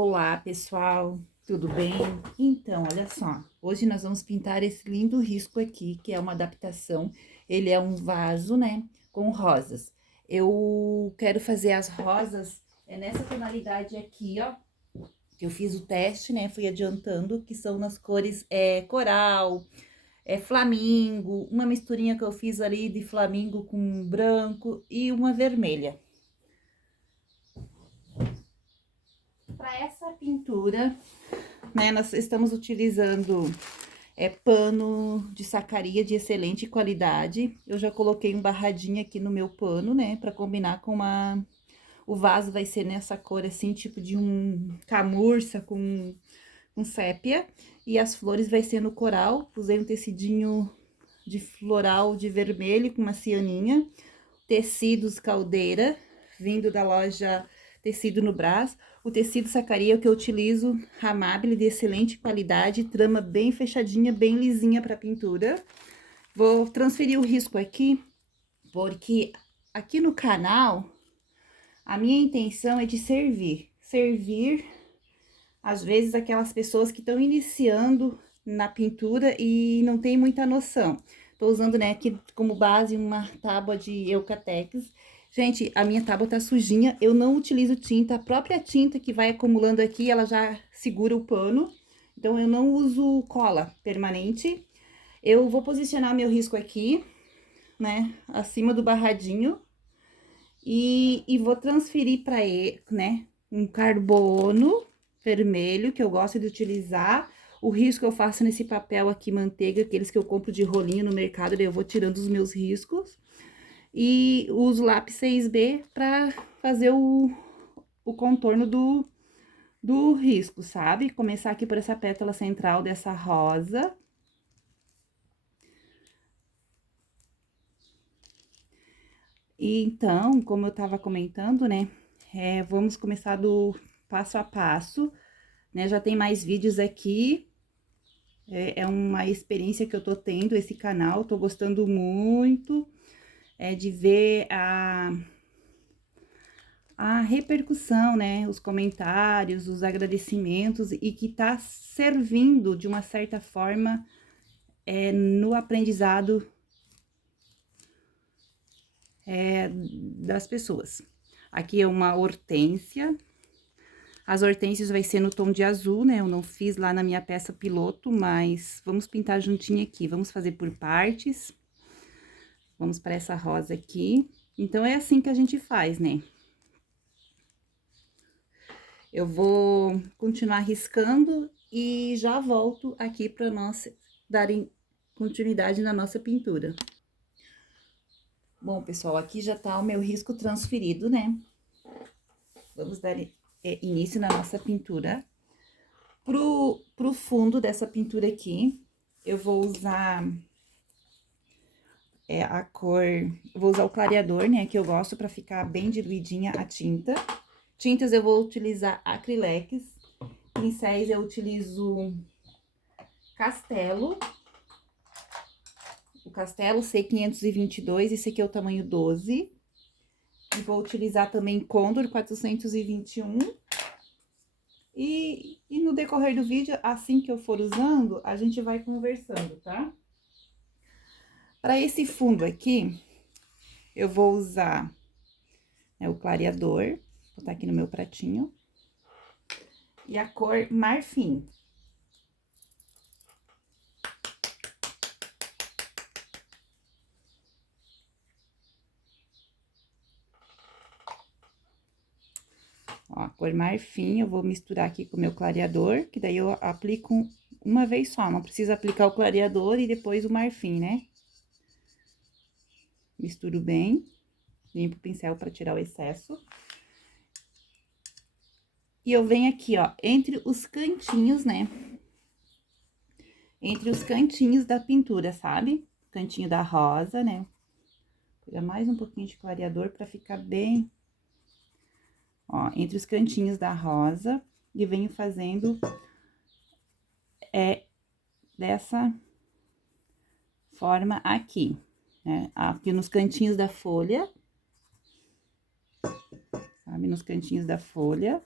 Olá, pessoal, tudo bem? Então, olha só, hoje nós vamos pintar esse lindo risco aqui, que é uma adaptação. Ele é um vaso, né, com rosas. Eu quero fazer as rosas nessa tonalidade aqui, ó, que eu fiz o teste, né, fui adiantando, que são nas cores coral, flamingo, uma misturinha que eu fiz ali de flamingo com branco e uma vermelha. Para essa pintura, né, nós estamos utilizando pano de sacaria de excelente qualidade. Eu já coloquei um barradinho aqui no meu pano, né, para combinar com uma... O vaso vai ser nessa cor assim, tipo de um camurça com sépia. E as flores vai ser no coral. Usei um tecidinho de floral de vermelho com uma cianinha. Tecidos Caldeira, vindo da loja Tecido no Brás. O tecido sacaria que eu utilizo, Amabile, de excelente qualidade, trama bem fechadinha, bem lisinha para pintura. Vou transferir o risco aqui, porque aqui no canal, a minha intenção é de servir, às vezes, aquelas pessoas que estão iniciando na pintura e não tem muita noção. Tô usando, né, aqui como base uma tábua de Eucatex. Gente, a minha tábua tá sujinha, eu não utilizo tinta, a própria tinta que vai acumulando aqui, ela já segura o pano. Então, eu não uso cola permanente. Eu vou posicionar meu risco aqui, né, acima do barradinho. E vou transferir para ele, né, um carbono vermelho, que eu gosto de utilizar. O risco eu faço nesse papel aqui, manteiga, aqueles que eu compro de rolinho no mercado, daí eu vou tirando os meus riscos. E uso lápis 6B para fazer o contorno do risco, sabe? Começar aqui por essa pétala central dessa rosa. E então, como eu tava comentando, né, vamos começar do passo a passo, né? Já tem mais vídeos aqui. É uma experiência que eu tô tendo, esse canal, tô gostando muito de ver a repercussão, né? Os comentários, os agradecimentos, e que tá servindo de uma certa forma no aprendizado das pessoas. Aqui é uma hortênsia. As hortênsias vai ser no tom de azul, né? Eu não fiz lá na minha peça piloto, mas vamos pintar juntinho aqui. Vamos fazer por partes. Vamos para essa rosa aqui. Então, é assim que a gente faz, né? Eu vou continuar riscando e já volto aqui para nós darem continuidade na nossa pintura. Bom, pessoal, aqui já tá o meu risco transferido, né? Vamos dar início na nossa pintura. Pro fundo dessa pintura aqui, eu vou usar a cor... Vou usar o clareador, né, que eu gosto pra ficar bem diluidinha a tinta. Tintas eu vou utilizar Acrylex. Pincéis eu utilizo Castelo. O Castelo C522, esse aqui é o tamanho 12. E vou utilizar também Condor 421. E no decorrer do vídeo, assim que eu for usando, a gente vai conversando, tá? Para esse fundo aqui, eu vou usar o clareador, vou botar aqui no meu pratinho. E a cor marfim. Ó, a cor marfim, eu vou misturar aqui com o meu clareador, que daí eu aplico uma vez só, não precisa aplicar o clareador e depois o marfim, né? Misturo bem, limpo o pincel para tirar o excesso. E eu venho aqui, ó, entre os cantinhos, né? Entre os cantinhos da pintura, sabe? Cantinho da rosa, né? Vou pegar mais um pouquinho de clareador para ficar bem... Ó, entre os cantinhos da rosa, e venho fazendo dessa forma aqui, né? Aqui nos cantinhos da folha, sabe? Nos cantinhos da folha.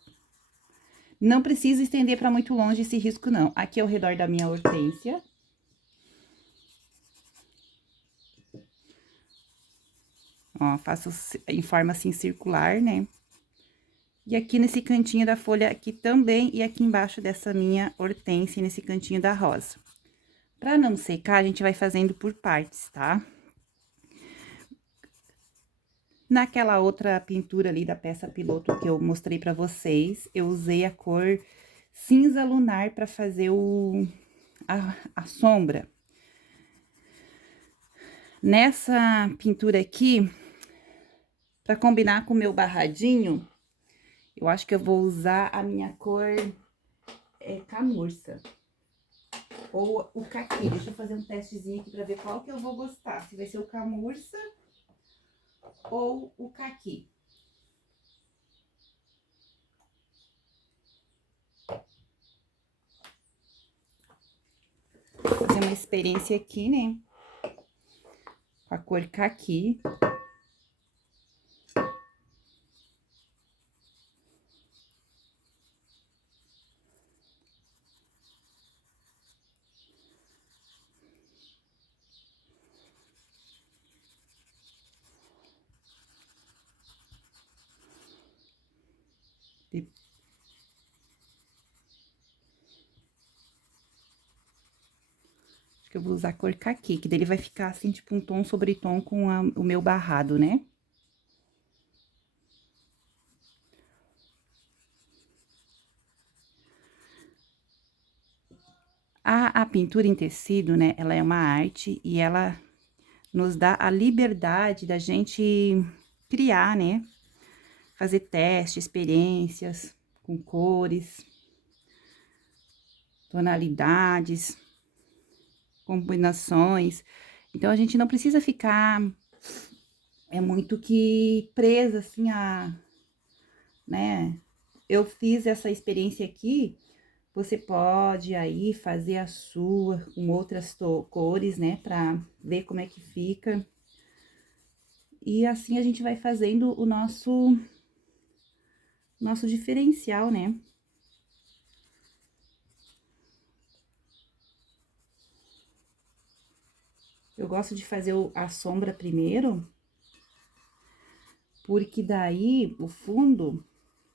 Não precisa estender para muito longe esse risco, não. Aqui é ao redor da minha hortênsia. Ó, faço em forma assim circular, né? E aqui nesse cantinho da folha aqui também, e aqui embaixo dessa minha hortênsia, nesse cantinho da rosa. Pra não secar, a gente vai fazendo por partes, tá? Naquela outra pintura ali da peça piloto que eu mostrei pra vocês, eu usei a cor cinza lunar pra fazer a sombra. Nessa pintura aqui, pra combinar com o meu barradinho, eu acho que eu vou usar a minha cor camurça. Ou o caqui. Deixa eu fazer um testezinho aqui pra ver qual que eu vou gostar. Se vai ser o camurça ou o caqui. Vou fazer uma experiência aqui, né? Com a cor caqui. Acho que eu vou usar a cor caqui, que dele vai ficar assim, tipo um tom sobre tom com o meu barrado, né? A pintura em tecido, né, ela é uma arte e ela nos dá a liberdade da gente criar, né? Fazer testes, experiências com cores, tonalidades, combinações. Então, a gente não precisa ficar muito que presa, assim, né? Eu fiz essa experiência aqui, você pode aí fazer a sua com outras cores, né? Pra ver como é que fica. E assim a gente vai fazendo o nosso diferencial, né? Eu gosto de fazer a sombra primeiro, porque daí o fundo,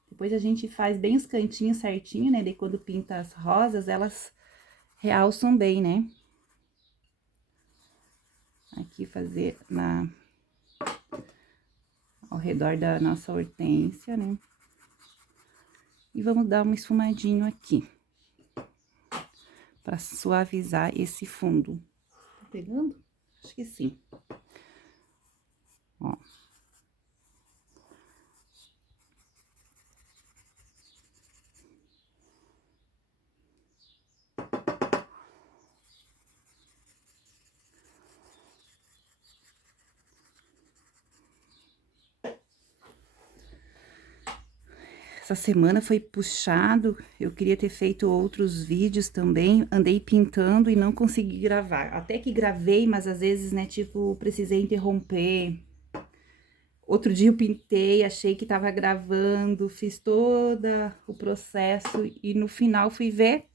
depois a gente faz bem os cantinhos certinho, né? Daí quando pinta as rosas, elas realçam bem, né? Aqui fazer ao redor da nossa hortênsia, né? E vamos dar um esfumadinho aqui, pra suavizar esse fundo. Tá pegando? Acho que sim. Ó. Essa semana foi puxado, eu queria ter feito outros vídeos também, andei pintando e não consegui gravar. Até que gravei, mas às vezes, né, tipo, precisei interromper. Outro dia eu pintei, achei que tava gravando, fiz todo o processo e no final fui ver,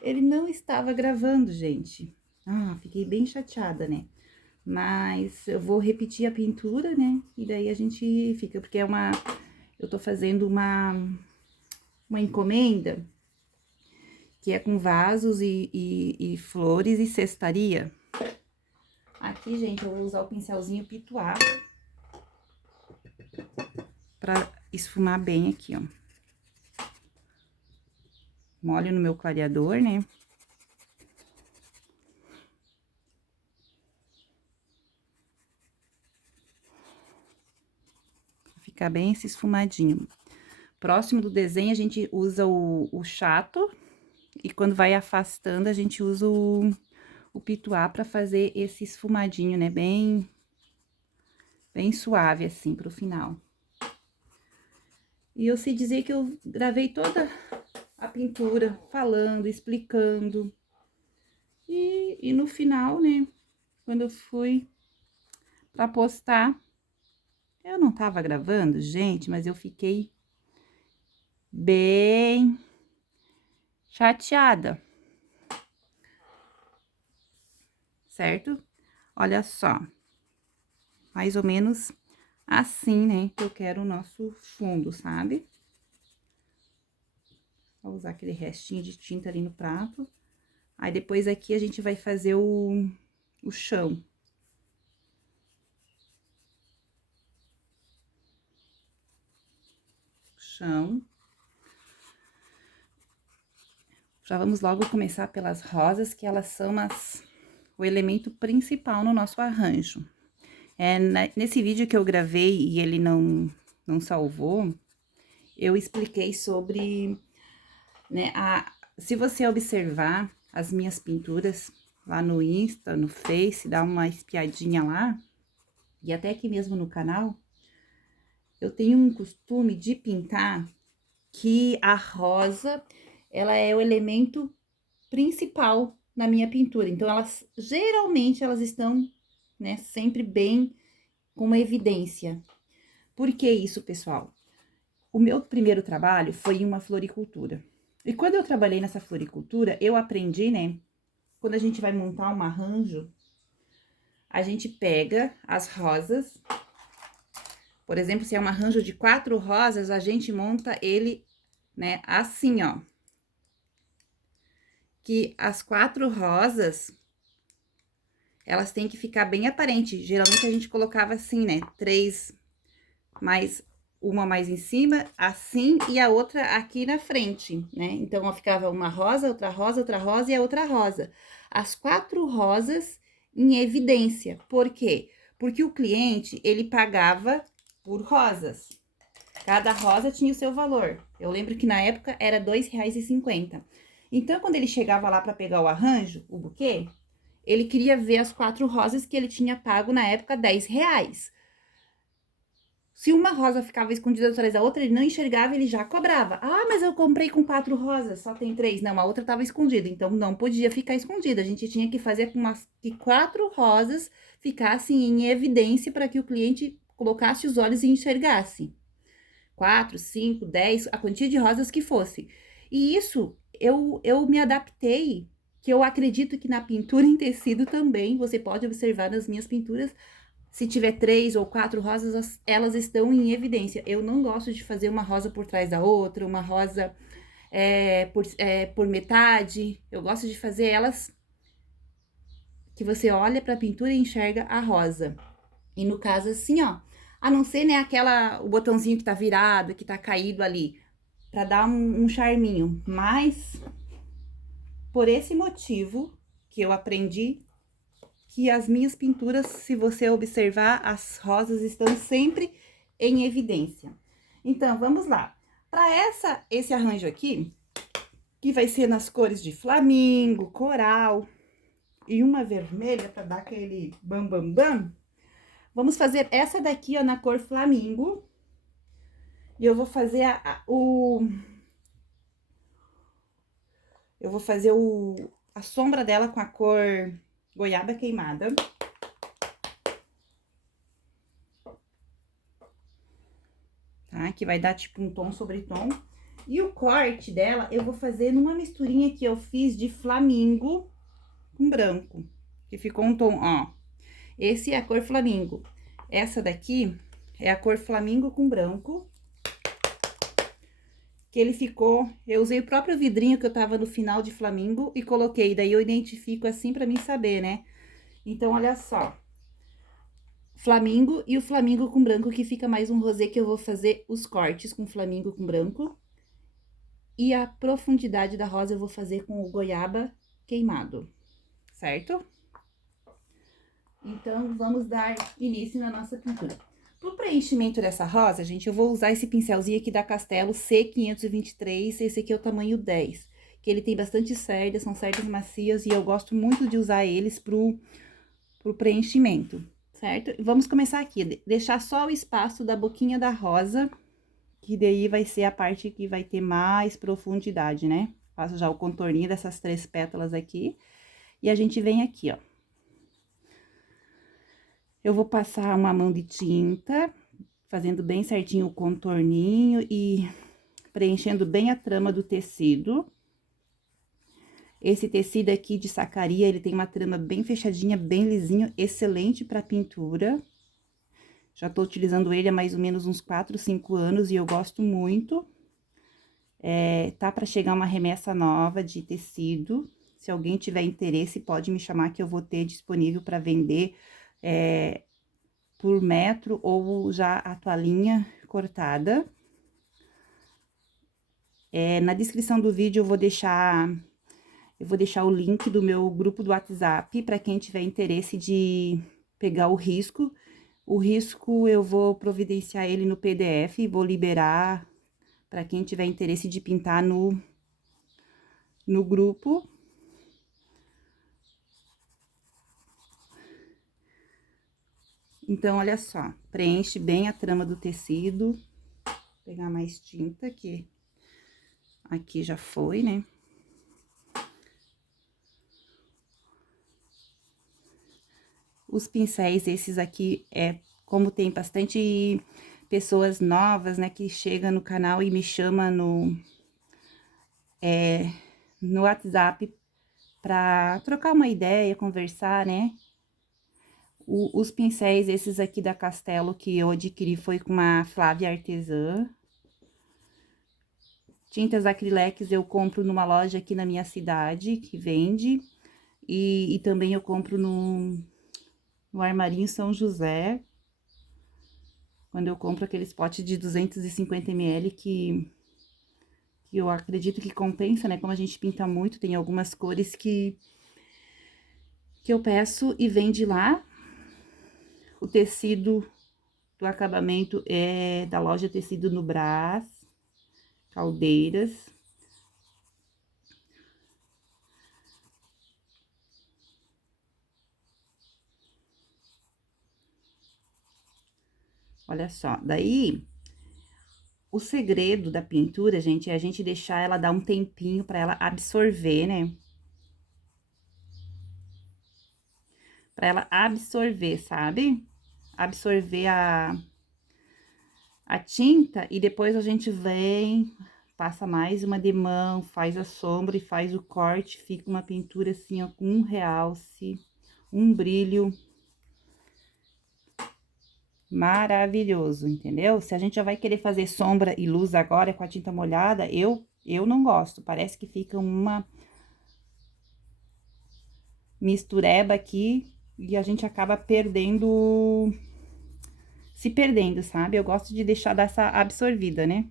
ele não estava gravando, gente. Ah, fiquei bem chateada, né? Mas eu vou repetir a pintura, né? E daí a gente fica, porque eu tô fazendo uma encomenda, que é com vasos e flores e cestaria. Aqui, gente, eu vou usar o pincelzinho Pituá pra esfumar bem aqui, ó. Molho no meu clareador, né? Pra ficar bem esse esfumadinho. Próximo do desenho, a gente usa o chato, e quando vai afastando, a gente usa o pituá pra fazer esse esfumadinho, né? Bem suave, assim, pro final. E eu sei dizer que eu gravei toda a pintura, falando, explicando. E no final, né, quando eu fui pra postar, eu não tava gravando, gente, mas eu fiquei bem chateada. Certo? Olha só. Mais ou menos assim, né, que eu quero o nosso fundo, sabe? Vou usar aquele restinho de tinta ali no prato. Aí, depois aqui, a gente vai fazer o chão. Chão. Já vamos logo começar pelas rosas, que elas são o elemento principal no nosso arranjo. Nesse vídeo que eu gravei e ele não salvou, eu expliquei sobre, né, se você observar as minhas pinturas lá no Insta, no Face, dá uma espiadinha lá, e até aqui mesmo no canal, eu tenho um costume de pintar que a rosa, ela é o elemento principal na minha pintura. Então, geralmente, elas estão, né, sempre bem com uma evidência. Por que isso, pessoal? O meu primeiro trabalho foi em uma floricultura. E quando eu trabalhei nessa floricultura, eu aprendi, né, quando a gente vai montar um arranjo, a gente pega as rosas. Por exemplo, se é um arranjo de 4 rosas, a gente monta ele, né, assim, ó. Que as 4 rosas, elas têm que ficar bem aparente. Geralmente, a gente colocava assim, né, 3 mais uma mais em cima, assim, e a outra aqui na frente, né? Então, ó, ficava uma rosa, outra rosa, outra rosa e a outra rosa. As 4 rosas em evidência. Por quê? Porque o cliente, ele pagava por rosas. Cada rosa tinha o seu valor. Eu lembro que na época era R$ 2,50. Então, quando ele chegava lá para pegar o arranjo, o buquê, ele queria ver as 4 rosas que ele tinha pago na época R$ 10. Se uma rosa ficava escondida atrás da outra, ele não enxergava, ele já cobrava. Ah, mas eu comprei com 4 rosas, só tem 3. Não, a outra estava escondida, então não podia ficar escondida. A gente tinha que fazer com que 4 rosas ficassem em evidência para que o cliente colocasse os olhos e enxergasse. 4, 5, 10, a quantia de rosas que fosse. E isso, eu me adaptei, que eu acredito que na pintura em tecido também, você pode observar nas minhas pinturas, se tiver 3 ou 4 rosas, elas estão em evidência. Eu não gosto de fazer uma rosa por trás da outra, uma rosa por metade. Eu gosto de fazer elas que você olha para a pintura e enxerga a rosa. E no caso assim, ó, a não ser, né, o botãozinho que tá virado, que tá caído ali, para dar um charminho. Mas, por esse motivo que eu aprendi que as minhas pinturas, se você observar, as rosas estão sempre em evidência. Então, vamos lá. Para esse arranjo aqui, que vai ser nas cores de flamingo, coral e uma vermelha para dar aquele bam, bam, bam, vamos fazer essa daqui, ó, na cor flamingo. E eu vou fazer a sombra dela com a cor goiaba queimada. Tá? Que vai dar tipo um tom sobre tom. E o corte dela, eu vou fazer numa misturinha que eu fiz de flamingo com branco. Que ficou um tom, ó. Esse é a cor flamingo. Essa daqui é a cor flamingo com branco. Que ele ficou... Eu usei o próprio vidrinho que eu tava no final de flamingo e coloquei. Daí eu identifico assim pra mim saber, né? Então, olha só. Flamingo e o flamingo com branco, que fica mais um rosé, que eu vou fazer os cortes com flamingo com branco. E a profundidade da rosa eu vou fazer com o goiaba queimado, certo? Então, vamos dar início na nossa pintura. Pro preenchimento dessa rosa, gente, eu vou usar esse pincelzinho aqui da Castelo C523, esse aqui é o tamanho 10. Que ele tem bastante cerdas, são cerdas macias e eu gosto muito de usar eles pro preenchimento, certo? Vamos começar aqui, deixar só o espaço da boquinha da rosa, que daí vai ser a parte que vai ter mais profundidade, né? Faço já o contorninho dessas 3 pétalas aqui. E a gente vem aqui, ó. Eu vou passar uma mão de tinta, fazendo bem certinho o contorninho e preenchendo bem a trama do tecido. Esse tecido aqui de sacaria, ele tem uma trama bem fechadinha, bem lisinho, excelente para pintura. Já tô utilizando ele há mais ou menos uns 4, 5 anos e eu gosto muito. Tá para chegar uma remessa nova de tecido. Se alguém tiver interesse, pode me chamar que eu vou ter disponível para vender por metro ou já a toalhinha cortada. Na descrição do vídeo eu vou deixar o link do meu grupo do WhatsApp para quem tiver interesse de pegar o risco. O risco eu vou providenciar ele no PDF e vou liberar para quem tiver interesse de pintar no grupo. Então, olha só, preenche bem a trama do tecido. Vou pegar mais tinta, que aqui já foi, né? Os pincéis, esses aqui, como tem bastante pessoas novas, né, que chegam no canal e me chama no WhatsApp para trocar uma ideia, conversar, né? Os pincéis, esses aqui da Castelo, que eu adquiri, foi com uma Flávia Artesã. Tintas acrilex eu compro numa loja aqui na minha cidade, que vende. E também eu compro no Armarinho São José. Quando eu compro aqueles potes de 250 ml que eu acredito que compensa, né? Como a gente pinta muito, tem algumas cores que eu peço e vende lá. O tecido do acabamento é da loja Tecido no Brás, Caldeiras. Olha só, daí, o segredo da pintura, gente, é a gente deixar ela dar um tempinho pra ela absorver, né? Pra ela absorver, sabe? Absorver a tinta e depois a gente vem, passa mais uma demão, faz a sombra e faz o corte, fica uma pintura assim, ó, com um realce, um brilho maravilhoso, entendeu? Se a gente já vai querer fazer sombra e luz agora com a tinta molhada, eu não gosto, parece que fica uma mistureba aqui e a gente acaba perdendo, se perdendo, sabe? Eu gosto de deixar dessa absorvida, né?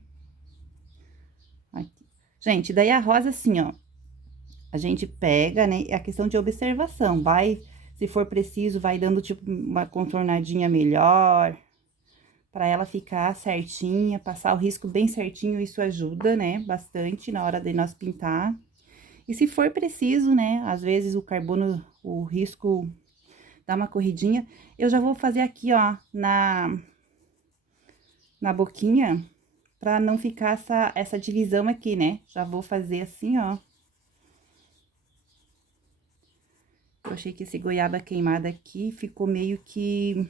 Aqui. Gente, daí a rosa assim, ó, a gente pega, né? É a questão de observação, vai, se for preciso, vai dando tipo uma contornadinha melhor, para ela ficar certinha, passar o risco bem certinho, isso ajuda, né? Bastante na hora de nós pintar. E se for preciso, né? Às vezes o carbono, o risco dá uma corridinha. Eu já vou fazer aqui, ó, na boquinha, pra não ficar essa divisão aqui, né? Já vou fazer assim, ó. Eu achei que esse goiaba queimada aqui ficou meio que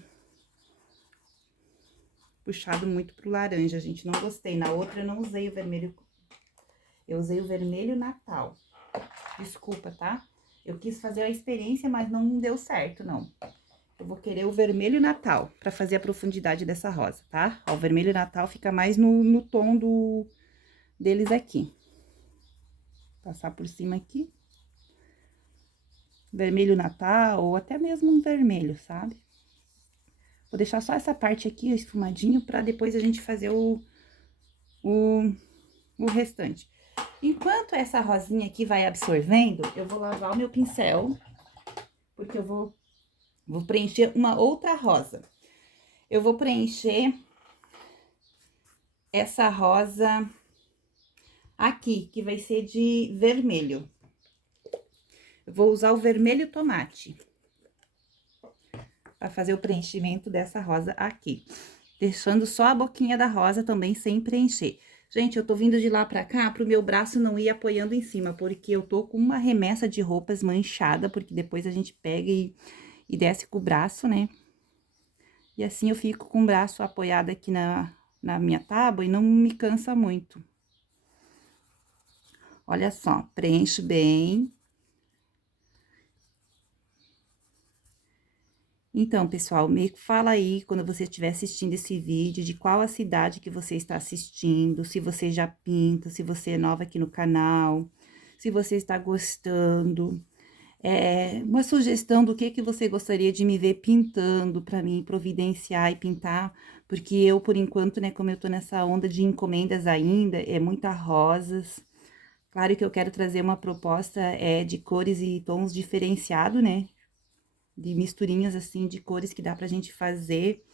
puxado muito pro laranja, gente. Não gostei. Na outra eu não usei o vermelho. Eu usei o vermelho Natal. Desculpa, tá? Eu quis fazer a experiência, mas não deu certo, não. Eu vou querer o vermelho Natal pra fazer a profundidade dessa rosa, tá? Ó, o vermelho Natal fica mais no tom deles aqui. Passar por cima aqui. Vermelho Natal, ou até mesmo um vermelho, sabe? Vou deixar só essa parte aqui, esfumadinho, pra depois a gente fazer o restante. Enquanto essa rosinha aqui vai absorvendo, eu vou lavar o meu pincel, porque eu vou preencher uma outra rosa. Eu vou preencher essa rosa aqui, que vai ser de vermelho. Eu vou usar o vermelho tomate para fazer o preenchimento dessa rosa aqui. Deixando só a boquinha da rosa também sem preencher. Gente, eu tô vindo de lá pra cá pro meu braço não ir apoiando em cima, porque eu tô com uma remessa de roupas manchada, porque depois a gente pega e desce com o braço, né? E assim eu fico com o braço apoiado aqui na minha tábua e não me cansa muito. Olha só, preencho bem. Então, pessoal, me fala aí, quando você estiver assistindo esse vídeo, de qual a cidade que você está assistindo, se você já pinta, se você é nova aqui no canal, se você está gostando. Uma sugestão do que você gostaria de me ver pintando, para mim providenciar e pintar, porque eu, por enquanto, né, como eu tô nessa onda de encomendas ainda, é muita rosas. Claro que eu quero trazer uma proposta de cores e tons diferenciado, né? De misturinhas assim de cores que dá pra gente fazer,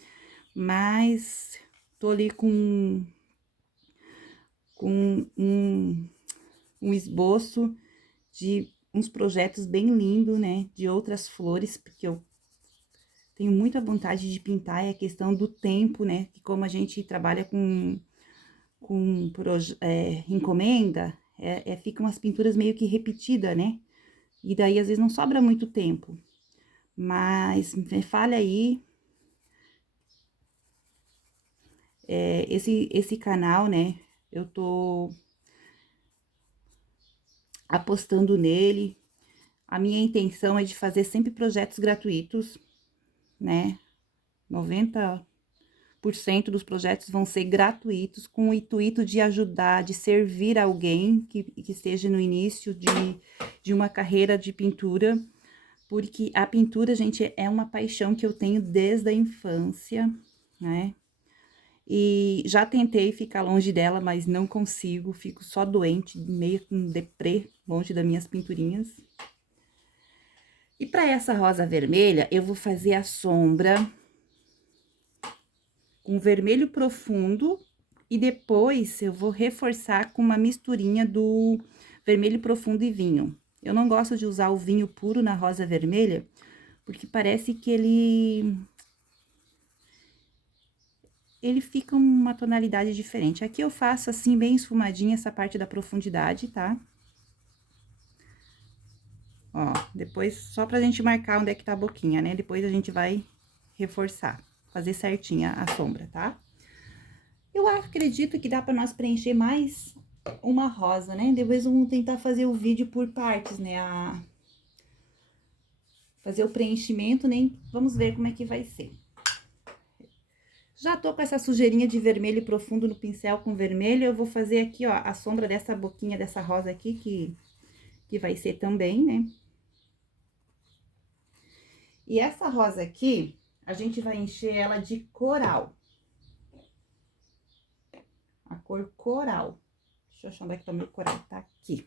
mas tô ali com um esboço de uns projetos bem lindos, né? De outras flores, porque eu tenho muita vontade de pintar, é a questão do tempo, né? Que como a gente trabalha com encomenda, fica umas pinturas meio que repetidas, né? E daí, às vezes, não sobra muito tempo. Mas me fale aí, esse canal, né? Eu tô apostando nele. A minha intenção é de fazer sempre projetos gratuitos, né? 90% dos projetos vão ser gratuitos, com o intuito de ajudar, de servir alguém que esteja no início de uma carreira de pintura, porque a pintura, gente, é uma paixão que eu tenho desde a infância, né? E já tentei ficar longe dela, mas não consigo, fico só doente, meio com deprê, longe das minhas pinturinhas. E para essa rosa vermelha, eu vou fazer a sombra com vermelho profundo e depois eu vou reforçar com uma misturinha do vermelho profundo e vinho. Eu não gosto de usar o vinho puro na rosa vermelha, porque parece que ele fica uma tonalidade diferente. Aqui eu faço assim, bem esfumadinha essa parte da profundidade, tá? Ó, depois, só pra gente marcar onde é que tá a boquinha, né? Depois a gente vai reforçar, fazer certinha a sombra, tá? Eu acredito que dá pra nós preencher mais uma rosa, né? Depois vamos tentar fazer o vídeo por partes, né? Fazer o preenchimento, né? Vamos ver como é que vai ser. Já tô com essa sujeirinha de vermelho profundo no pincel com vermelho. Eu vou fazer aqui, ó, a sombra dessa boquinha dessa rosa aqui, que vai ser também, né? E essa rosa aqui, a gente vai encher ela de coral. A cor coral. Deixa eu achar onde é que tá o meu coral. Tá aqui.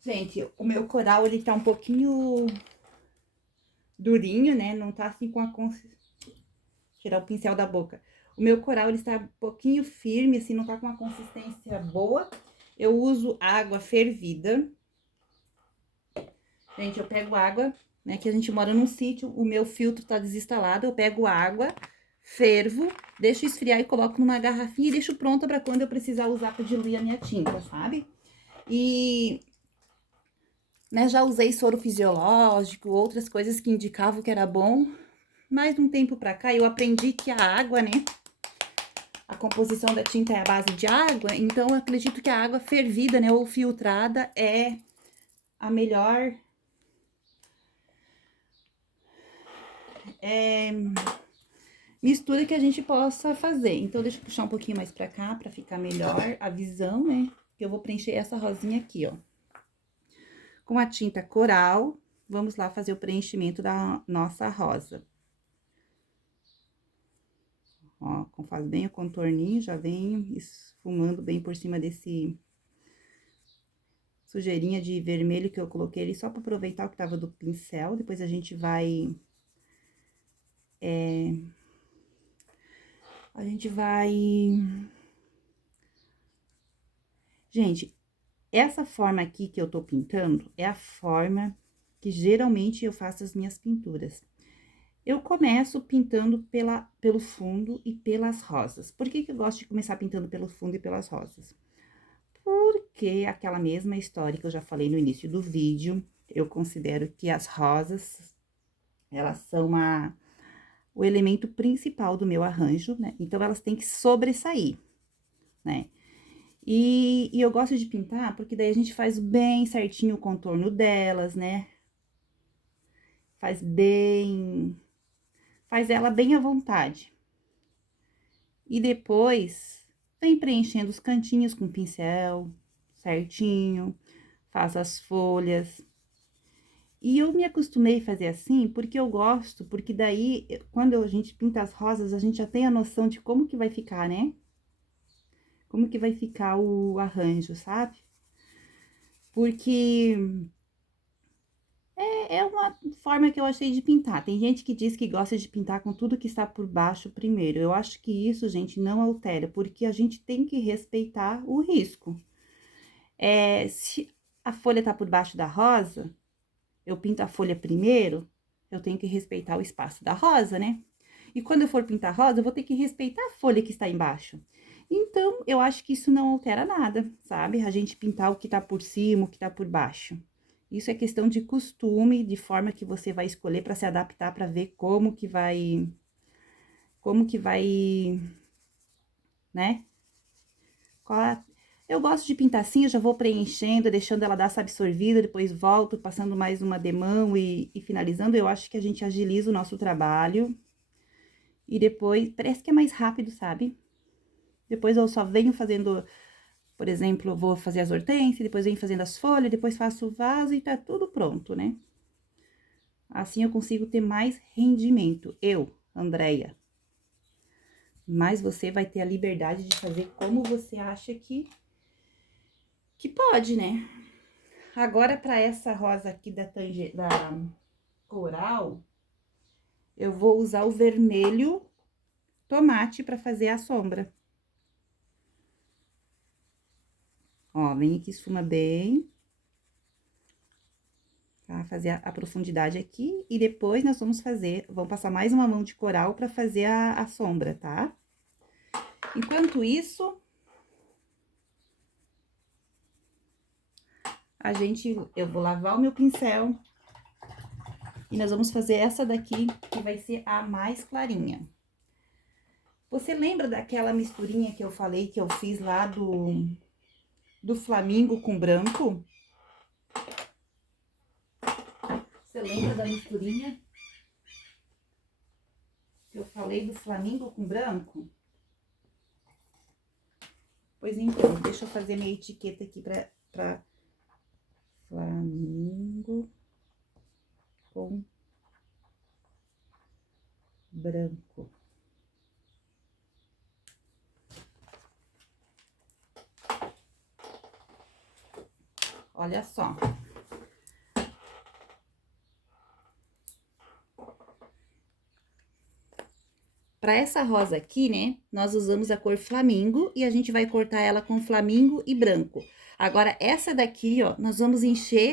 Gente, o meu coral, ele tá um pouquinho durinho, né? Não tá assim com a consistência. Tirar o pincel da boca. O meu coral, ele está um pouquinho firme, assim, não tá com uma consistência boa. Eu uso água fervida. Gente, eu pego água, né, que a gente mora num sítio, o meu filtro tá desinstalado, eu pego água, fervo, deixo esfriar e coloco numa garrafinha e deixo pronta pra quando eu precisar usar pra diluir a minha tinta, sabe? E, né, já usei soro fisiológico, outras coisas que indicavam que era bom, mas de um tempo pra cá eu aprendi que a água, né, a composição da tinta é a base de água, então eu acredito que a água fervida, né, ou filtrada é a melhor mistura que a gente possa fazer. Então, deixa eu puxar um pouquinho mais pra cá, pra ficar melhor a visão, né? Que eu vou preencher essa rosinha aqui, ó. Com a tinta coral, vamos lá fazer o preenchimento da nossa rosa. Ó, faz bem o contorninho, já vem esfumando bem por cima desse sujeirinha de vermelho que eu coloquei ali, só pra aproveitar o que tava do pincel. Depois a gente vai... Gente, essa forma aqui que eu tô pintando é a forma que geralmente eu faço as minhas pinturas. Eu começo pintando pelo fundo e pelas rosas. Por que eu gosto de começar pintando pelo fundo e pelas rosas? Porque aquela mesma história que eu já falei no início do vídeo, eu considero que as rosas, elas são o elemento principal do meu arranjo, né? Então, elas têm que sobressair, né? E eu gosto de pintar porque daí a gente faz bem certinho o contorno delas, né? Faz bem... Faz ela bem à vontade. E depois, vem preenchendo os cantinhos com pincel, certinho. Faz as folhas. E eu me acostumei a fazer assim porque eu gosto, porque daí, quando a gente pinta as rosas, a gente já tem a noção de como que vai ficar, né? Como que vai ficar o arranjo, sabe? Porque é uma forma que eu achei de pintar. Tem gente que diz que gosta de pintar com tudo que está por baixo primeiro. Eu acho que isso, gente, não altera, porque a gente tem que respeitar o risco. Se a folha tá por baixo da rosa, eu pinto a folha primeiro, eu tenho que respeitar o espaço da rosa, né? E quando eu for pintar rosa, eu vou ter que respeitar a folha que está embaixo. Então, eu acho que isso não altera nada, sabe? A gente pintar o que tá por cima, o que tá por baixo. Isso é questão de costume, de forma que você vai escolher para se adaptar, para ver como que vai, né? Eu gosto de pintar assim, eu já vou preenchendo, deixando ela dar essa absorvida, depois volto, passando mais uma demão e finalizando. Eu acho que a gente agiliza o nosso trabalho. E depois, parece que é mais rápido, sabe? Depois eu só venho fazendo, por exemplo, eu vou fazer as hortênsias, depois venho fazendo as folhas, depois faço o vaso e tá tudo pronto, né? Assim eu consigo ter mais rendimento. Eu, Andréia. Mas você vai ter a liberdade de fazer como você acha que pode, né? Agora, para essa rosa aqui da coral, eu vou usar o vermelho tomate para fazer a sombra. Ó, vem aqui, esfuma bem. Tá? Fazer a profundidade aqui. E depois nós vamos passar mais uma mão de coral para fazer a sombra, tá? Enquanto isso, eu vou lavar o meu pincel. E nós vamos fazer essa daqui, que vai ser a mais clarinha. Você lembra daquela misturinha que eu falei que eu fiz lá do flamingo com branco? Você lembra da misturinha que eu falei do flamingo com branco? Pois então, deixa eu fazer minha etiqueta aqui pra flamingo com branco. Olha só. Para essa rosa aqui, né, nós usamos a cor flamingo e a gente vai cortar ela com flamingo e branco. Agora, essa daqui, ó, nós vamos encher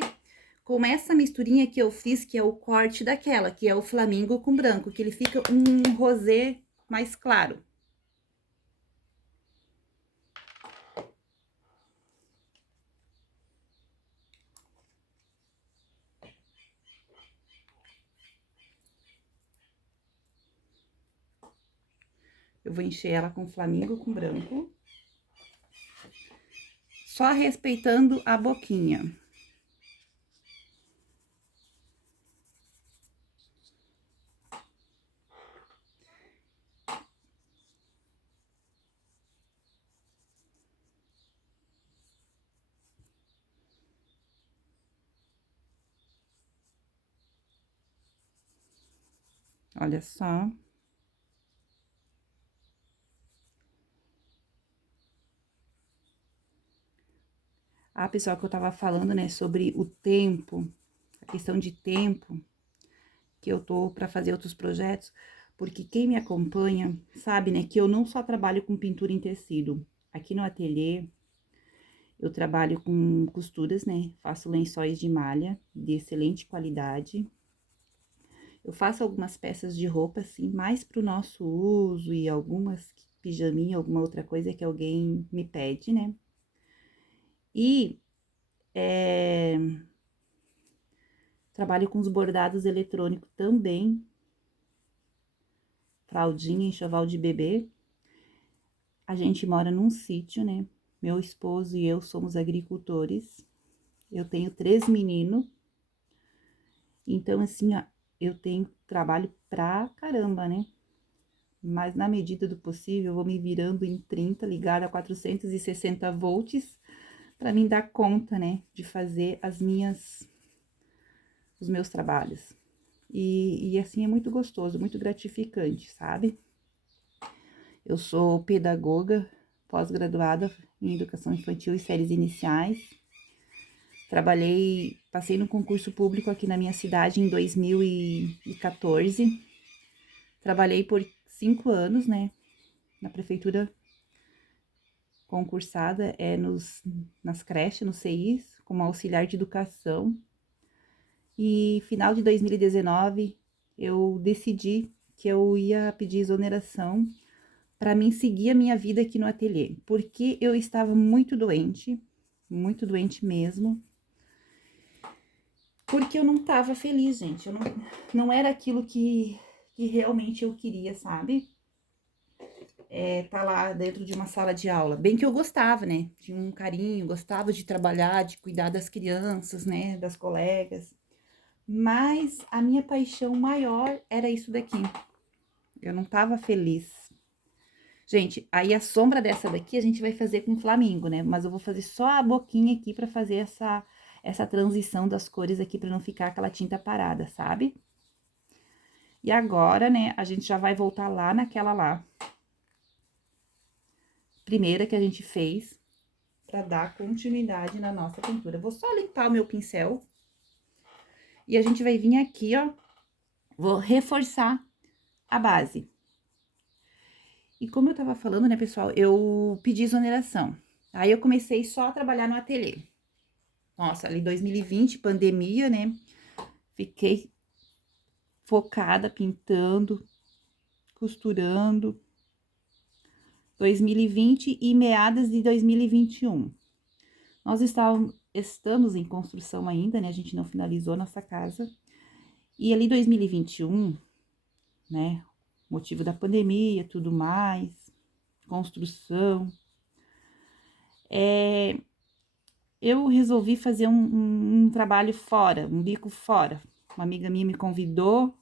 com essa misturinha que eu fiz, que é o corte daquela, que é o flamingo com branco, que ele fica um rosé mais claro. Eu vou encher ela com flamingo com branco. Só respeitando a boquinha. Olha só. Ah, pessoal, que eu tava falando, né, sobre o tempo, a questão de tempo, que eu tô para fazer outros projetos, porque quem me acompanha sabe, né, que eu não só trabalho com pintura em tecido. Aqui no ateliê, eu trabalho com costuras, né, faço lençóis de malha de excelente qualidade. Eu faço algumas peças de roupa, assim, mais pro nosso uso e algumas pijaminha, alguma outra coisa que alguém me pede, né. E trabalho com os bordados eletrônicos também, fraldinha, enxoval de bebê. A gente mora num sítio, né? Meu esposo e eu somos agricultores. Eu tenho 3 meninos. Então, assim, ó, eu tenho trabalho pra caramba, né? Mas na medida do possível, eu vou me virando em 30, ligada a 460 volts, para mim dar conta, né, de fazer os meus trabalhos. E assim é muito gostoso, muito gratificante, sabe? Eu sou pedagoga, pós-graduada em educação infantil e séries iniciais. Passei no concurso público aqui na minha cidade em 2014. Trabalhei por 5 anos, né, na prefeitura concursada, nas creches, nos CIs, como auxiliar de educação. E final de 2019, eu decidi que eu ia pedir exoneração para mim seguir a minha vida aqui no ateliê, porque eu estava muito doente mesmo, porque eu não estava feliz, gente, não era aquilo que realmente eu queria, sabe? Tá lá dentro de uma sala de aula, bem que eu gostava, né? Tinha um carinho, gostava de trabalhar, de cuidar das crianças, né? Das colegas, mas a minha paixão maior era isso daqui, eu não tava feliz. Gente, aí a sombra dessa daqui a gente vai fazer com flamingo, né? Mas eu vou fazer só a boquinha aqui pra fazer essa transição das cores aqui, pra não ficar aquela tinta parada, sabe? E agora, né, a gente já vai voltar lá naquela lá, primeira que a gente fez, pra dar continuidade na nossa pintura. Vou só limpar o meu pincel. E a gente vai vir aqui, ó, vou reforçar a base. E como eu tava falando, né, pessoal, eu pedi exoneração. Aí eu comecei só a trabalhar no ateliê. Nossa, ali 2020, pandemia, né? Fiquei focada pintando, costurando. 2020 e meados de 2021. Nós estamos em construção ainda, né? A gente não finalizou nossa casa. E ali 2021, né? Motivo da pandemia, tudo mais, construção. Eu resolvi fazer um trabalho fora, um bico fora. Uma amiga minha me convidou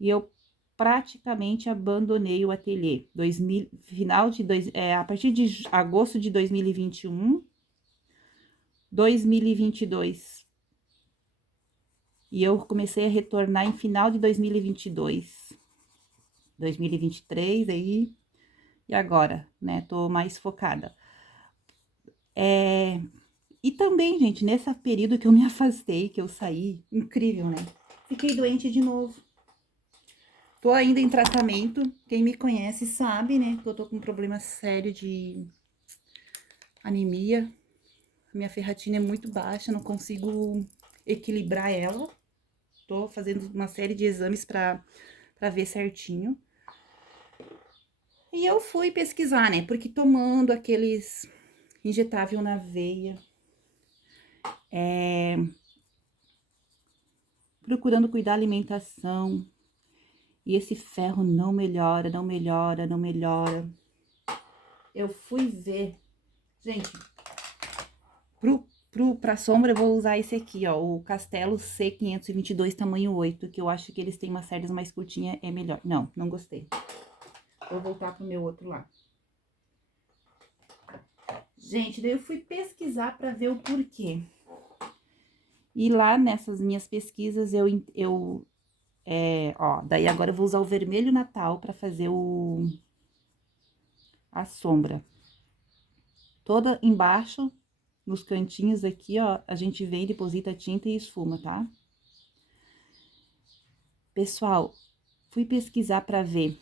e eu praticamente abandonei o ateliê. A partir de agosto de 2021, 2022. E eu comecei a retornar em final de 2022, 2023 aí, e agora, né, tô mais focada. E também, gente, nesse período que eu me afastei, que eu saí, incrível, né? Fiquei doente de novo. Tô ainda em tratamento, quem me conhece sabe, né, que eu tô com um problema sério de anemia. Minha ferritina é muito baixa, não consigo equilibrar ela. Tô fazendo uma série de exames pra ver certinho. E eu fui pesquisar, né, porque tomando aqueles injetável na veia, procurando cuidar da alimentação, e esse ferro não melhora, não melhora, não melhora. Eu fui ver, gente, pra sombra eu vou usar esse aqui, ó, o Castelo C522 tamanho 8, que eu acho que eles têm umas séries mais curtinhas, é melhor. Não, não gostei. Vou voltar pro meu outro lá. Gente, daí eu fui pesquisar pra ver o porquê. E lá nessas minhas pesquisas, daí agora eu vou usar o vermelho Natal pra fazer a sombra. Toda embaixo, nos cantinhos aqui, ó, a gente vem, deposita tinta e esfuma, tá? Pessoal, fui pesquisar pra ver.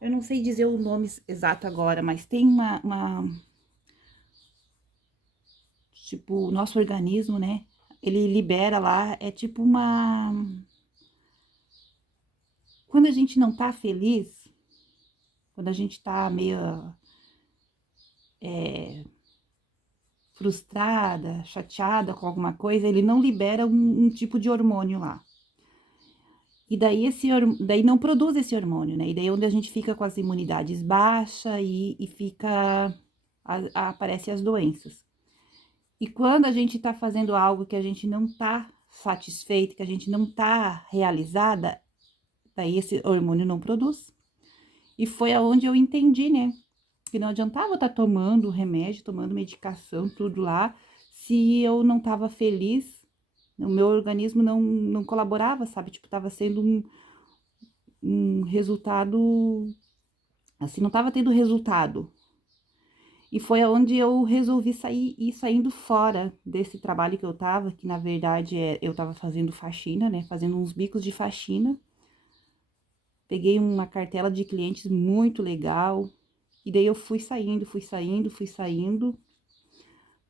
Eu não sei dizer o nome exato agora, mas tem tipo, o nosso organismo, né? Ele libera lá, é tipo quando a gente não tá feliz, quando a gente tá meio frustrada, chateada com alguma coisa, ele não libera um tipo de hormônio lá. E daí daí não produz esse hormônio, né? E daí é onde a gente fica com as imunidades baixas e fica aparecem as doenças. E quando a gente tá fazendo algo que a gente não tá satisfeita, que a gente não tá realizada, daí esse hormônio não produz. E foi aonde eu entendi, né? Que não adiantava eu estar tomando remédio, tomando medicação, tudo lá, se eu não tava feliz, o meu organismo não colaborava, sabe? Tipo, tava sendo um resultado, assim, não tava tendo resultado. E foi aonde eu resolvi sair e saindo fora desse trabalho que eu tava, que na verdade eu tava fazendo faxina, né? Fazendo uns bicos de faxina. Peguei uma cartela de clientes muito legal. E daí eu fui saindo,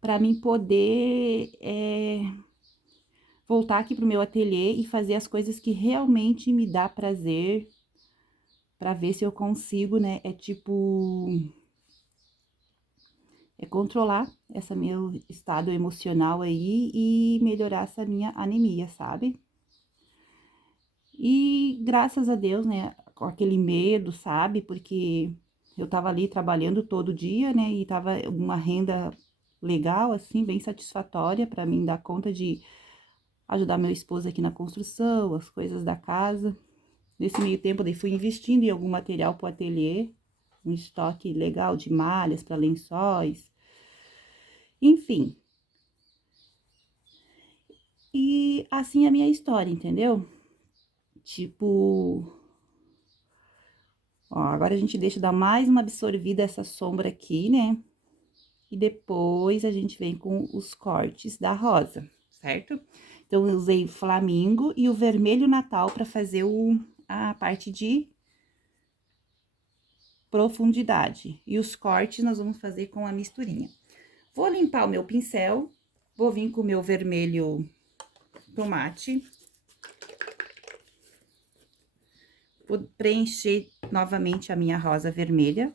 para mim poder voltar aqui pro meu ateliê e fazer as coisas que realmente me dá prazer, para ver se eu consigo, né? É controlar esse meu estado emocional aí e melhorar essa minha anemia, sabe? E graças a Deus, né, com aquele medo, sabe? Porque eu tava ali trabalhando todo dia, né, e tava uma renda legal, assim, bem satisfatória para mim dar conta de ajudar meu esposo aqui na construção, as coisas da casa. Nesse meio tempo, daí fui investindo em algum material pro ateliê, um estoque legal de malhas para lençóis, enfim. E assim é a minha história, entendeu? Tipo, ó, agora a gente deixa dar mais uma absorvida essa sombra aqui, né? E depois a gente vem com os cortes da rosa, certo? Então, eu usei flamingo e o vermelho natal para fazer a parte de profundidade. E os cortes nós vamos fazer com a misturinha. Vou limpar o meu pincel, vou vir com o meu vermelho tomate. Vou preencher novamente a minha rosa vermelha.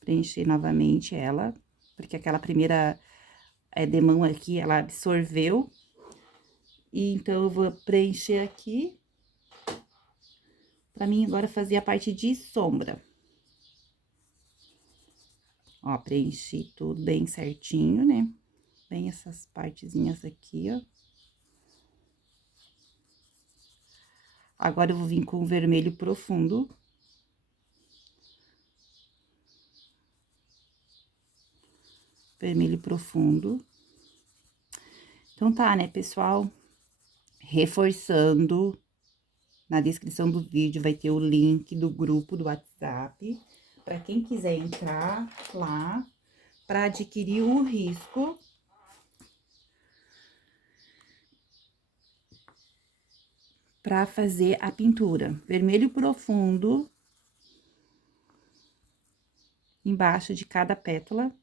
Preencher novamente ela, porque aquela primeira demão aqui, ela absorveu. E então, eu vou preencher aqui, pra mim agora fazer a parte de sombra. Ó, preenchi tudo bem certinho, né? Bem essas partezinhas aqui, ó. Agora, eu vou vir com o vermelho profundo. Vermelho profundo. Então, tá, né, pessoal? Reforçando, na descrição do vídeo vai ter o link do grupo do WhatsApp, para quem quiser entrar lá, para adquirir o risco para fazer a pintura. Vermelho profundo embaixo de cada pétala.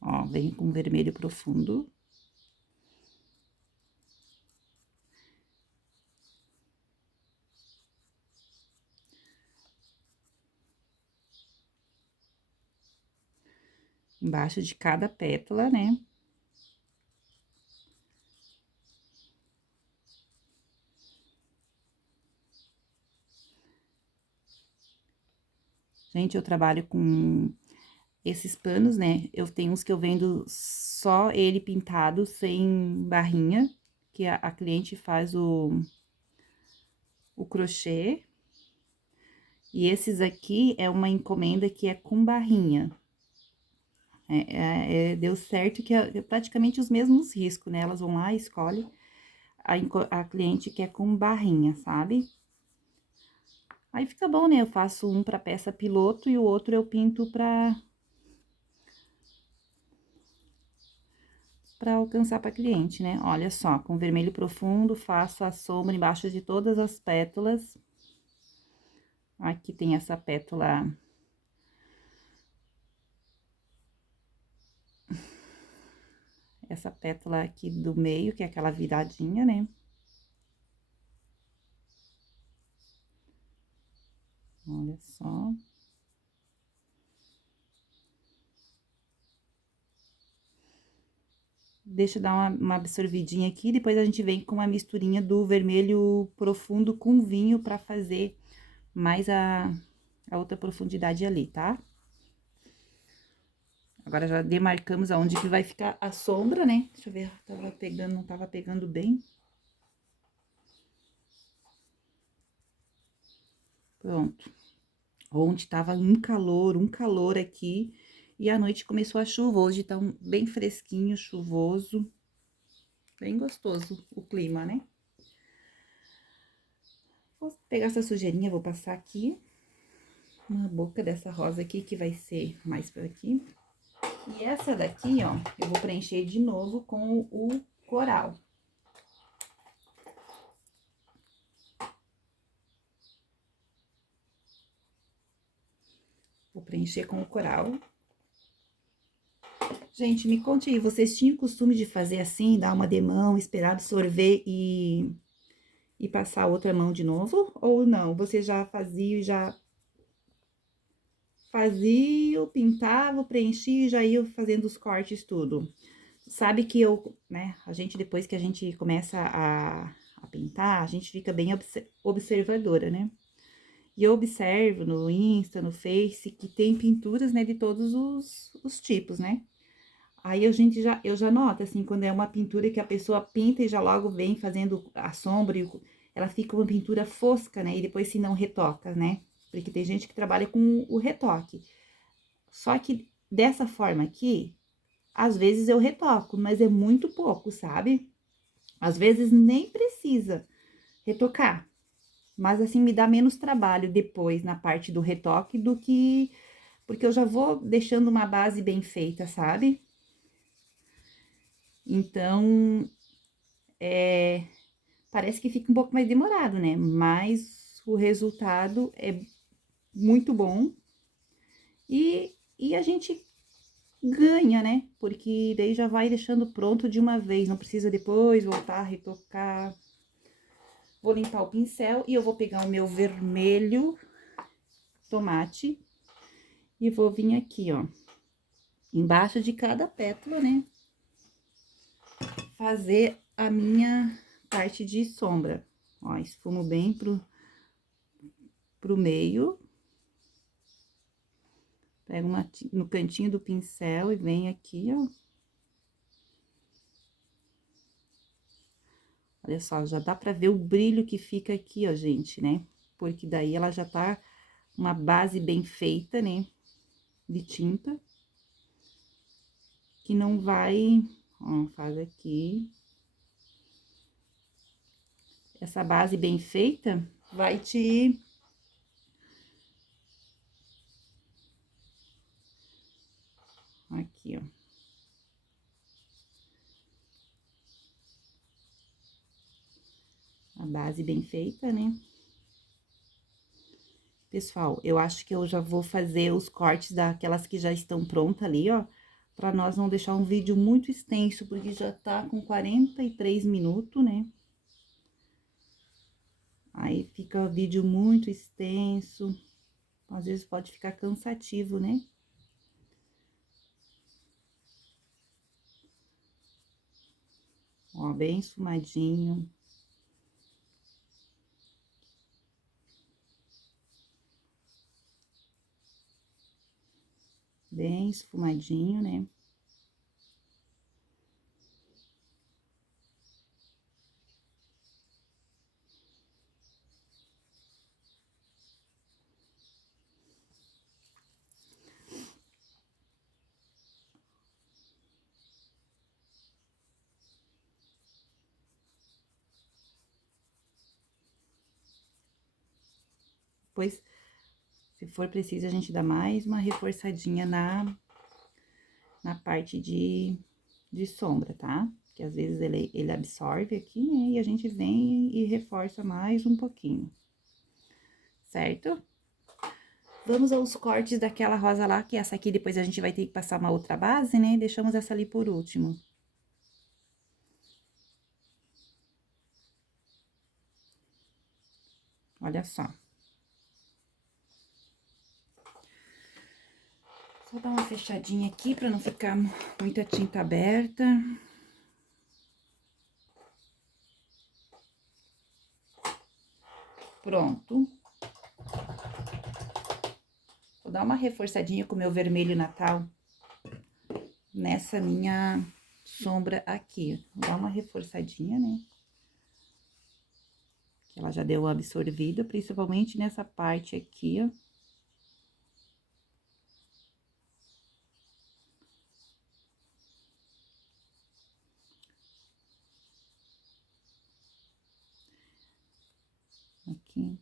Ó, vem com vermelho profundo. Embaixo de cada pétala, né? Gente, eu trabalho com esses panos, né? Eu tenho uns que eu vendo só ele pintado, sem barrinha, que a cliente faz o crochê. E esses aqui é uma encomenda que é com barrinha. Deu certo que é praticamente os mesmos riscos, né? Elas vão lá e escolhem. A cliente quer com barrinha, sabe? Aí fica bom, né? Eu faço um pra peça piloto e o outro eu pinto pra alcançar pra cliente, né? Olha só, com vermelho profundo, faço a sombra embaixo de todas as pétalas. Aqui tem essa pétala. Essa pétala aqui do meio, que é aquela viradinha, né? Olha só. Deixa dar uma absorvidinha aqui, depois a gente vem com uma misturinha do vermelho profundo com vinho pra fazer mais a outra profundidade ali, tá? Agora já demarcamos aonde que vai ficar a sombra, né? Deixa eu ver, tava pegando, não tava pegando bem. Pronto. Ontem tava um calor aqui, e à noite começou a chuva. Hoje tá bem fresquinho, chuvoso, bem gostoso o clima, né? Vou pegar essa sujeirinha, vou passar aqui na boca dessa rosa aqui, que vai ser mais por aqui. E essa daqui, ó, eu vou preencher de novo com o coral. Vou preencher com o coral. Gente, me conte aí, vocês tinham o costume de fazer assim, dar uma demão, esperar absorver e passar outra mão de novo? Ou não? Você já fazia e já fazia, pintava, preenchia e já ia fazendo os cortes tudo? Sabe que eu, né, a gente depois que a gente começa a pintar, a gente fica bem observadora, né? E eu observo no Insta, no Face, que tem pinturas, né, de todos os tipos, né? Aí eu já noto, assim, quando é uma pintura que a pessoa pinta e já logo vem fazendo a sombra, ela fica uma pintura fosca, né? E depois se não retoca, né? Porque tem gente que trabalha com o retoque. Só que dessa forma aqui, às vezes eu retoco, mas é muito pouco, sabe? Às vezes nem precisa retocar. Mas assim, me dá menos trabalho depois na parte do retoque do que... Porque eu já vou deixando uma base bem feita, sabe? Então, parece que fica um pouco mais demorado, né? Mas o resultado é muito bom e a gente ganha, né? Porque daí já vai deixando pronto de uma vez, não precisa depois voltar a retocar. Vou limpar o pincel e eu vou pegar o meu vermelho tomate e vou vir aqui, ó, embaixo de cada pétala, né? Fazer a minha parte de sombra. Ó, esfumo bem pro meio. Pego no cantinho do pincel e venho aqui, ó. Olha só, já dá pra ver o brilho que fica aqui, ó, gente, né? Porque daí ela já tá uma base bem feita, né? De tinta. Que não vai... Ó, faz aqui. Essa base bem feita vai te... Aqui, ó. A base bem feita, né? Pessoal, eu acho que eu já vou fazer os cortes daquelas que já estão prontas ali, ó. Pra nós não deixar um vídeo muito extenso, porque já tá com 43 minutos, né? Aí fica vídeo muito extenso, às vezes pode ficar cansativo, né? Ó, bem esfumadinho. Bem esfumadinho, né? Depois, se for preciso, a gente dá mais uma reforçadinha na parte de sombra, tá? Que às vezes ele absorve aqui, né? E a gente vem e reforça mais um pouquinho, certo? Vamos aos cortes daquela rosa lá, que essa aqui depois a gente vai ter que passar uma outra base, né? Deixamos essa ali por último. Olha só. Só dar uma fechadinha aqui pra não ficar muita tinta aberta. Pronto. Vou dar uma reforçadinha com o meu vermelho Natal nessa minha sombra aqui. Vou dar uma reforçadinha, né? Que ela já deu uma absorvida, principalmente nessa parte aqui, ó. Aqui.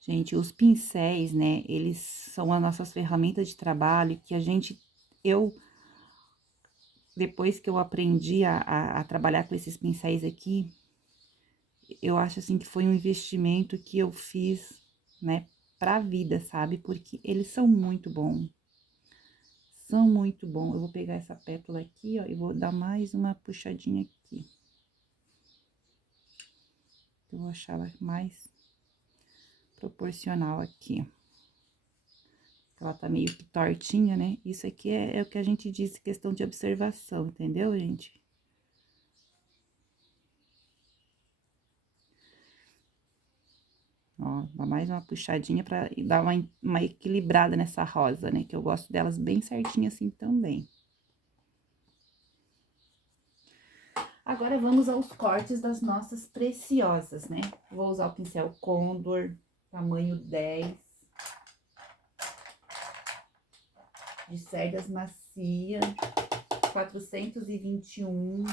Gente, os pincéis, né, eles são as nossas ferramentas de trabalho que depois que eu aprendi a trabalhar com esses pincéis aqui, eu acho, assim, que foi um investimento que eu fiz, né, pra vida, sabe? Porque eles são muito bons. São muito bons. Eu vou pegar essa pétala aqui, ó, e vou dar mais uma puxadinha aqui. Eu vou achar ela mais proporcional aqui. Ela tá meio que tortinha, né? Isso aqui é o que a gente diz, questão de observação, entendeu, gente? Ó, dá mais uma puxadinha pra dar uma equilibrada nessa rosa, né? Que eu gosto delas bem certinho assim também. Agora, vamos aos cortes das nossas preciosas, né? Vou usar o pincel Condor, tamanho 10. De cerdas macia, 421.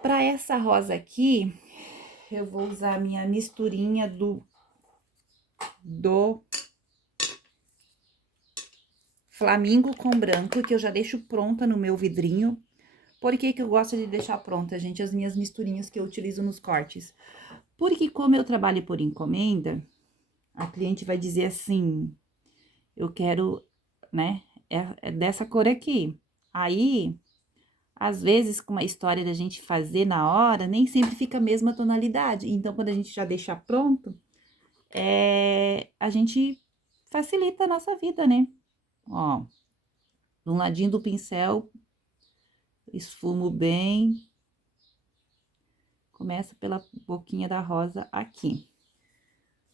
Para essa rosa aqui, eu vou usar a minha misturinha do Flamingo com branco, que eu já deixo pronta no meu vidrinho. Por que que eu gosto de deixar pronta, gente, as minhas misturinhas que eu utilizo nos cortes? Porque como eu trabalho por encomenda, a cliente vai dizer assim, eu quero, né, é dessa cor aqui. Aí, às vezes, com uma história da gente fazer na hora, nem sempre fica a mesma tonalidade. Então, quando a gente já deixa pronto, a gente facilita a nossa vida, né? Ó, de um ladinho do pincel, esfumo bem. Começa pela boquinha da rosa aqui.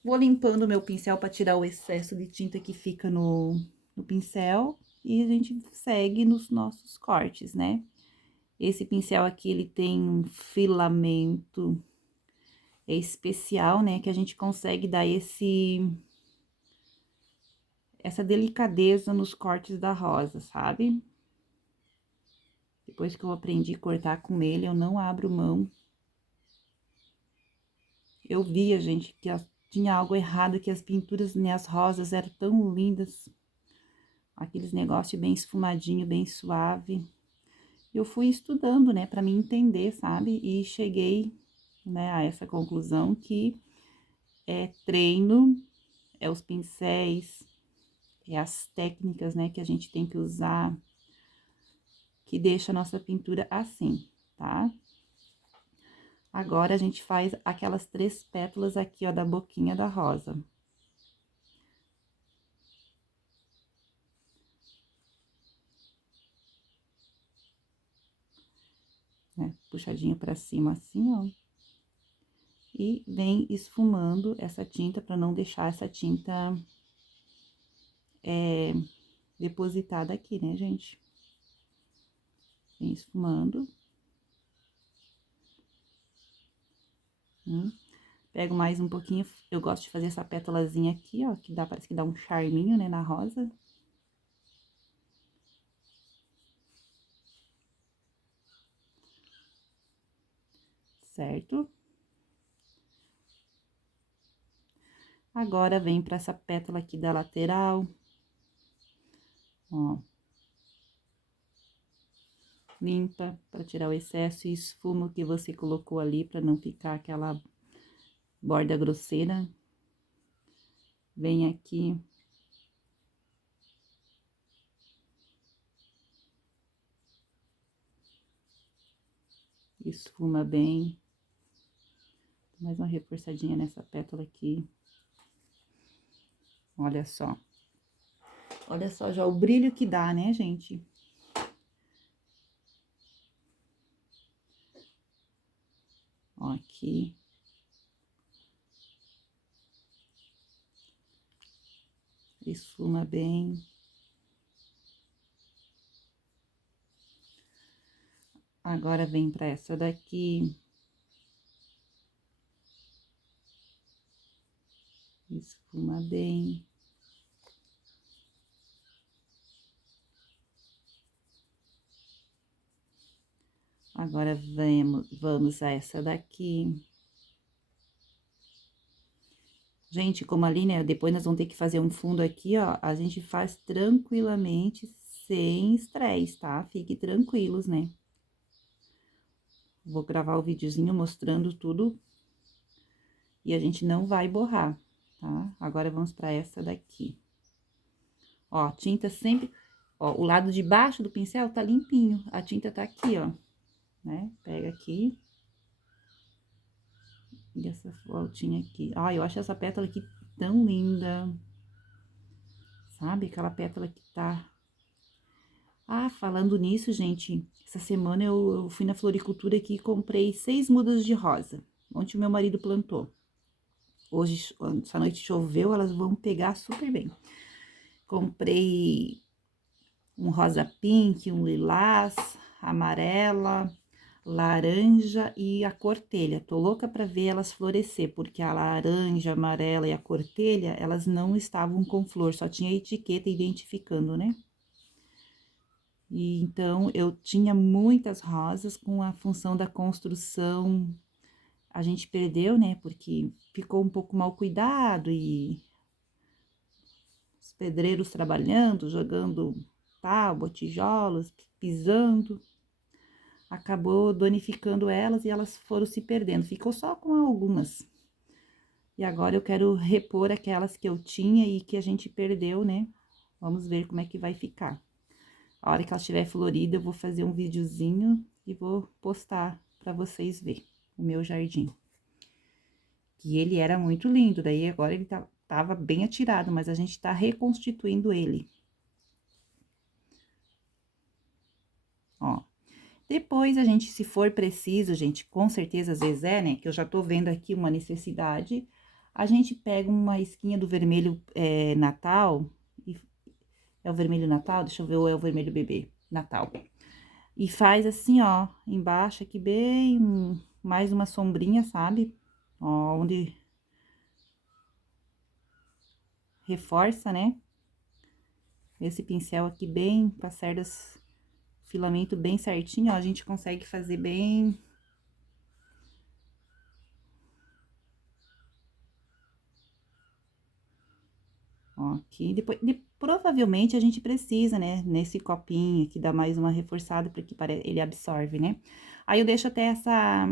Vou limpando o meu pincel para tirar o excesso de tinta que fica no pincel. E a gente segue nos nossos cortes, né? Esse pincel aqui, ele tem um filamento especial, né? Que a gente consegue dar essa delicadeza nos cortes da rosa, sabe? Depois que eu aprendi a cortar com ele, eu não abro mão. Eu via, gente, que tinha algo errado, que as pinturas, né, as rosas eram tão lindas. Aqueles negócios bem esfumadinho, bem suave. Eu fui estudando, né, pra me entender, sabe? E cheguei, né, a essa conclusão que é treino, é os pincéis, é as técnicas, né, que a gente tem que usar, que deixa a nossa pintura assim, tá? Agora, a gente faz aquelas 3 pétalas aqui, ó, da boquinha da rosa. Né? Puxadinho pra cima assim, ó. E vem esfumando essa tinta pra não deixar essa tinta depositada aqui, né, gente? Vem esfumando. Pego mais um pouquinho, eu gosto de fazer essa pétalazinha aqui, ó, que dá, parece que dá um charminho, né, na rosa. Certo? Agora, vem pra essa pétala aqui da lateral. Ó. Limpa pra tirar o excesso e esfuma o que você colocou ali, pra não ficar aquela borda grosseira. Vem aqui. Esfuma bem. Mais uma reforçadinha nessa pétala aqui. Olha só. Olha só já o brilho que dá, né, gente? Ó, aqui. Esfuma bem. Agora, vem pra essa daqui. Esfuma bem. Agora, vamos a essa daqui. Gente, como ali, né, depois nós vamos ter que fazer um fundo aqui, ó, a gente faz tranquilamente, sem estresse, tá? Fiquem tranquilos, né? Vou gravar o videozinho mostrando tudo e a gente não vai borrar, tá? Agora, vamos pra essa daqui. Ó, tinta sempre... Ó, o lado de baixo do pincel tá limpinho, a tinta tá aqui, ó, né? Pega aqui. E essa voltinha aqui. Ai, eu acho essa pétala aqui tão linda. Sabe? Aquela pétala que tá... Ah, falando nisso, gente, essa semana eu fui na floricultura aqui e comprei 6 mudas de rosa. Ontem o meu marido plantou. Hoje, essa noite choveu, elas vão pegar super bem. Comprei um rosa pink, um lilás, amarela, laranja e a cortelha. Tô louca pra ver elas florescer, porque a laranja, amarela e a cortelha, elas não estavam com flor, só tinha etiqueta identificando, né? E então, eu tinha muitas rosas com a função da construção, a gente perdeu, né? Porque ficou um pouco mal cuidado e os pedreiros trabalhando, jogando tábua, tijolos, pisando, acabou danificando elas e elas foram se perdendo. Ficou só com algumas. E agora eu quero repor aquelas que eu tinha e que a gente perdeu, né? Vamos ver como é que vai ficar. A hora que ela estiver florida, eu vou fazer um videozinho e vou postar pra vocês verem o meu jardim. Que ele era muito lindo, daí agora ele tava bem atirado, mas a gente tá reconstituindo ele. Ó. Depois, a gente, se for preciso, gente, com certeza, às vezes é, né? Que eu já tô vendo aqui uma necessidade. A gente pega uma esquinha do vermelho Natal. É o vermelho Natal? Deixa eu ver, ou é o vermelho bebê? Natal. E faz assim, ó, embaixo aqui bem, mais uma sombrinha, sabe? Ó, onde reforça, né? Esse pincel aqui bem, com as cerdas, filamento bem certinho, ó, a gente consegue fazer bem... Ó, aqui, depois, provavelmente a gente precisa, né, nesse copinho aqui, dar mais uma reforçada, porque ele absorve, né? Aí eu deixo até essa...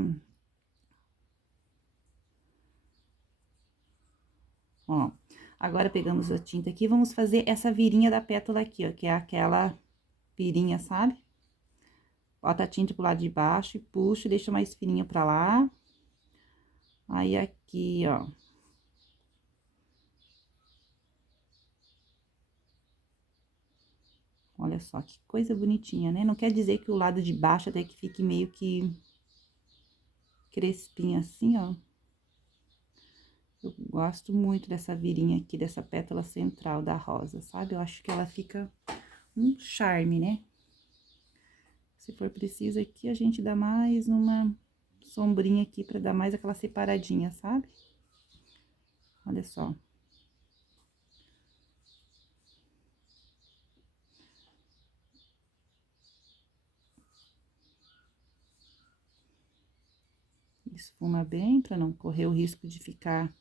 Ó, agora pegamos a tinta aqui, vamos fazer essa virinha da pétala aqui, ó, que é aquela virinha, sabe? Bota a tinta pro lado de baixo e puxa, deixa mais fininho pra lá. Aí, aqui, ó. Olha só, que coisa bonitinha, né? Não quer dizer que o lado de baixo até que fique meio que crespinho assim, ó. Eu gosto muito dessa virinha aqui, dessa pétala central da rosa, sabe? Eu acho que ela fica um charme, né? Se for preciso aqui, a gente dá mais uma sombrinha aqui pra dar mais aquela separadinha, sabe? Olha só. Esfuma bem, pra não correr o risco de ficar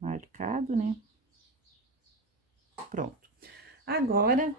marcado, né? Pronto. Agora,